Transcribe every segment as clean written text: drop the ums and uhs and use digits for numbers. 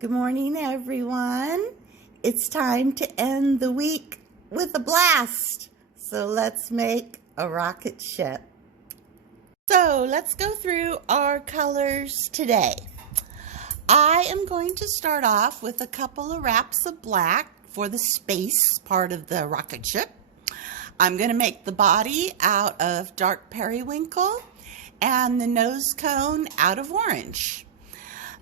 Good morning, everyone. It's time to end the week with a blast. So let's make a rocket ship. So let's go through our colors today. I am going to start off with a couple of wraps of black for the space part of the rocket ship. I'm going to make the body out of dark periwinkle and the nose cone out of orange.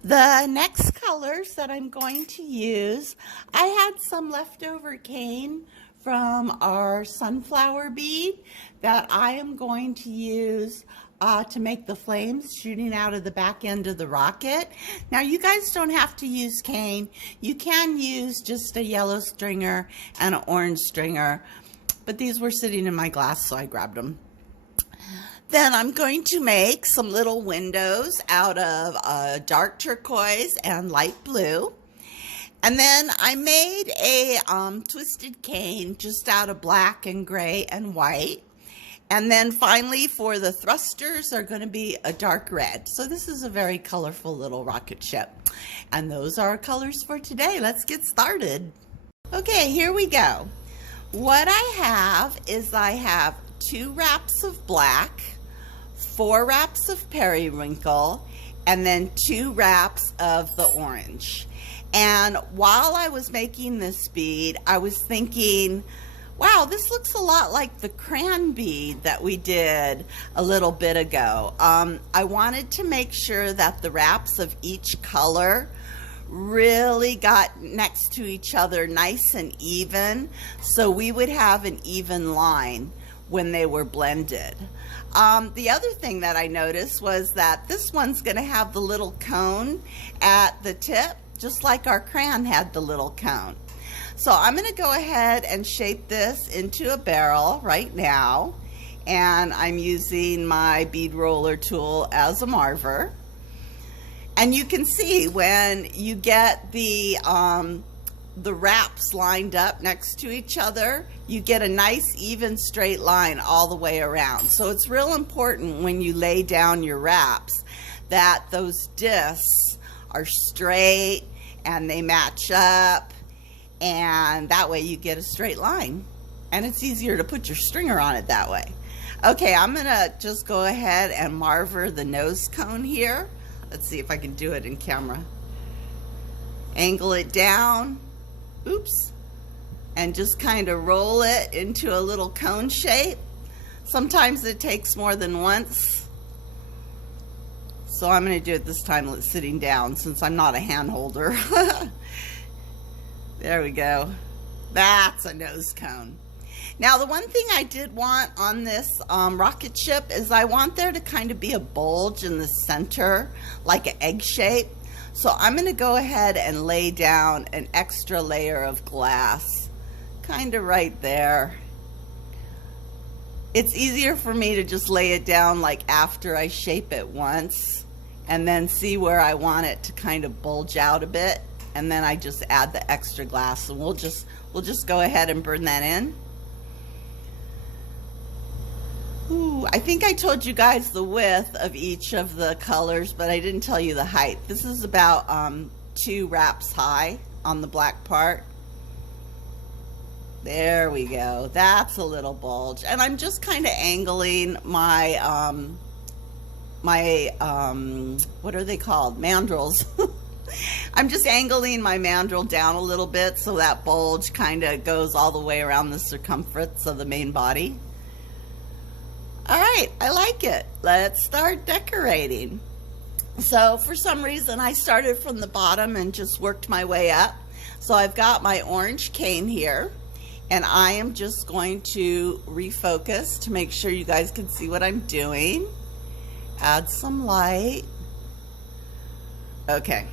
The next colors that I'm going to use, I had some leftover cane from our sunflower bead that I am going to use to make the flames shooting out of the back end of the rocket. Now you guys don't have to use cane. You can use just a yellow stringer and an orange stringer, but these were sitting in my glass, so I grabbed them. Then I'm going to make some little windows out of dark turquoise and light blue. And then I made a twisted cane just out of black and gray and white. And then finally for the thrusters are going to be a dark red. So this is a very colorful little rocket ship. And those are our colors for today. Let's get started. Okay, here we go. What I have is I have 2 wraps of black, 4 wraps of periwinkle, and then 2 wraps of the orange. And while I was making this bead, I was thinking, wow, this looks a lot like the crayon bead that we did a little bit ago. I wanted to make sure that the wraps of each color really got next to each other nice and even, so we would have an even line when they were blended. The other thing that I noticed was that this one's going to have the little cone at the tip, just like our crayon had the little cone. So I'm going to go ahead and shape this into a barrel right now, and I'm using my bead roller tool as a marver. And you can see when you get the wraps lined up next to each other, you get a nice even straight line all the way around. So it's real important when you lay down your wraps that those discs are straight and they match up, and that way you get a straight line and it's easier to put your stringer on it that way. Okay, I'm gonna just go ahead and marver the nose cone here. Let's see if I can do it in camera. Angle it down. Oops, and just kind of roll it into a little cone shape. Sometimes it takes more than once, so I'm going to do it this time sitting down since I'm not a hand holder. There we go. That's a nose cone. Now the one thing I did want on this rocket ship is I want there to kind of be a bulge in the center, like an egg shape. So I'm going to go ahead and lay down an extra layer of glass, kind of right there. It's easier for me to just lay it down like after I shape it once and then see where I want it to kind of bulge out a bit, and then I just add the extra glass, and we'll just go ahead and burn that in. Ooh, I think I told you guys the width of each of the colors, but I didn't tell you the height. This is about 2 wraps high on the black part. There we go. That's a little bulge. And I'm just kind of angling my, what are they called? Mandrels. I'm just angling my mandrel down a little bit so that bulge kind of goes all the way around the circumference of the main body. All right, I like it. Let's start decorating. So for some reason I started from the bottom and just worked my way up. So I've got my orange cane here, and I am just going to refocus to make sure you guys can see what I'm doing. Add some light. Okay.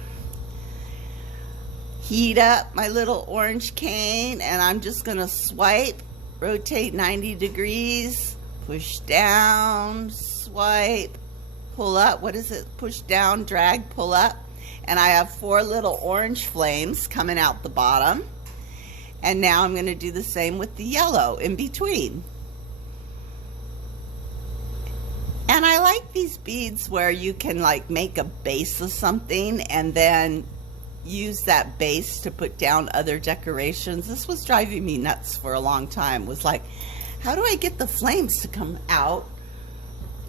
Heat up my little orange cane, and I'm just gonna swipe, rotate 90 degrees, push down, swipe, pull up. What is it? Push down, drag, pull up. And I have 4 little orange flames coming out the bottom. And now I'm going to do the same with the yellow in between. And I like these beads where you can like make a base of something and then use that base to put down other decorations. This was driving me nuts for a long time. It was like, how do I get the flames to come out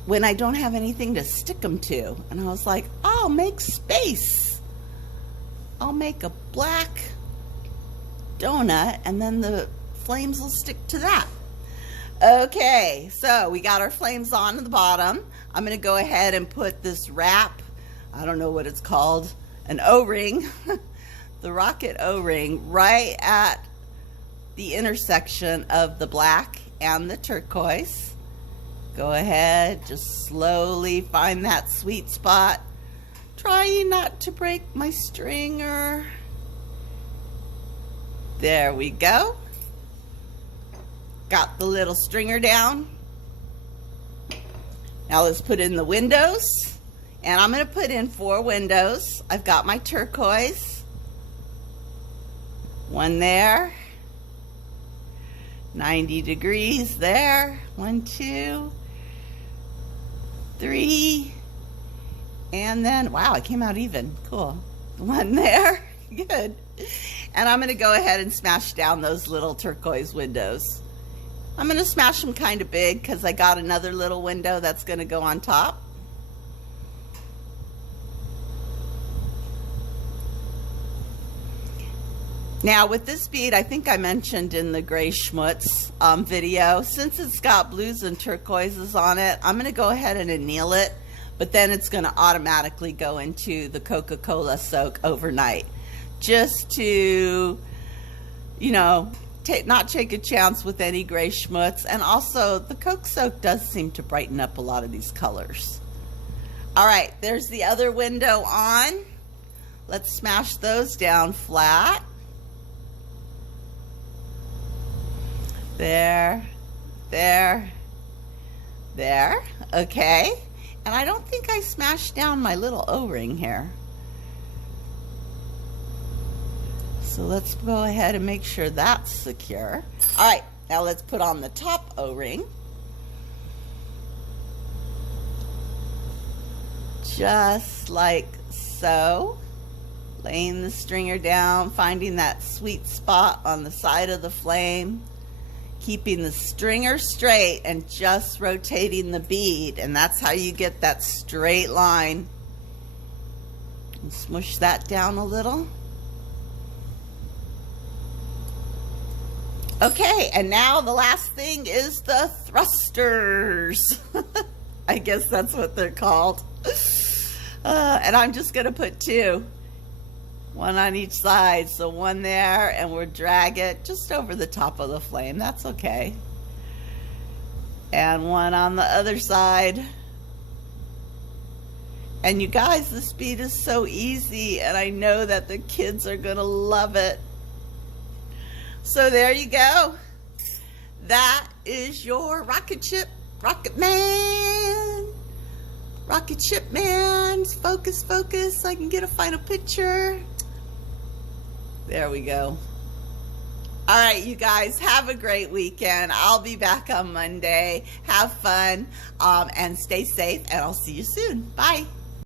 when I don't have anything to stick them to? And I was like, I'll make space. I'll make a black donut and then the flames will stick to that. Okay, so we got our flames on the bottom. I'm going to go ahead and put this wrap, I don't know what it's called, an O-ring, the rocket O-ring, right at the intersection of the black and the turquoise. Go ahead, just slowly find that sweet spot. Trying not to break my stringer. There we go. Got the little stringer down. Now let's put in the windows. And I'm going to put in 4 windows. I've got my turquoise. One there. 90 degrees there. 1, 2, 3. And then, wow, it came out even. Cool. 1 there. Good. And I'm going to go ahead and smash down those little turquoise windows. I'm going to smash them kind of big because I got another little window that's going to go on top. Now with this bead, I think I mentioned in the gray schmutz video, since it's got blues and turquoises on it, I'm going to go ahead and anneal it, but then it's going to automatically go into the Coca-Cola soak overnight. Just to, you know, not take a chance with any gray schmutz. And also, the Coke soak does seem to brighten up a lot of these colors. All right, there's the other window on. Let's smash those down flat. There, there, there. Okay. And I don't think I smashed down my little O-ring here. So let's go ahead and make sure that's secure. All right, now let's put on the top O-ring. Just like so. Laying the stringer down, finding that sweet spot on the side of the flame. Keeping the stringer straight and just rotating the bead, and that's how you get that straight line. And smush that down a little. Okay, and now the last thing is the thrusters. I guess that's what they're called. And I'm just going to put 2. 1 on each side, so 1 there, and we'll drag it just over the top of the flame. That's okay. And 1 on the other side. And you guys, this bead is so easy, and I know that the kids are going to love it. So there you go. That is your Rocketship, Rocket Man. Rocketship Man. Focus, focus, so I can get a final picture. There we go. All right, you guys, have a great weekend. I'll be back on Monday. Have fun and stay safe, and I'll see you soon. Bye.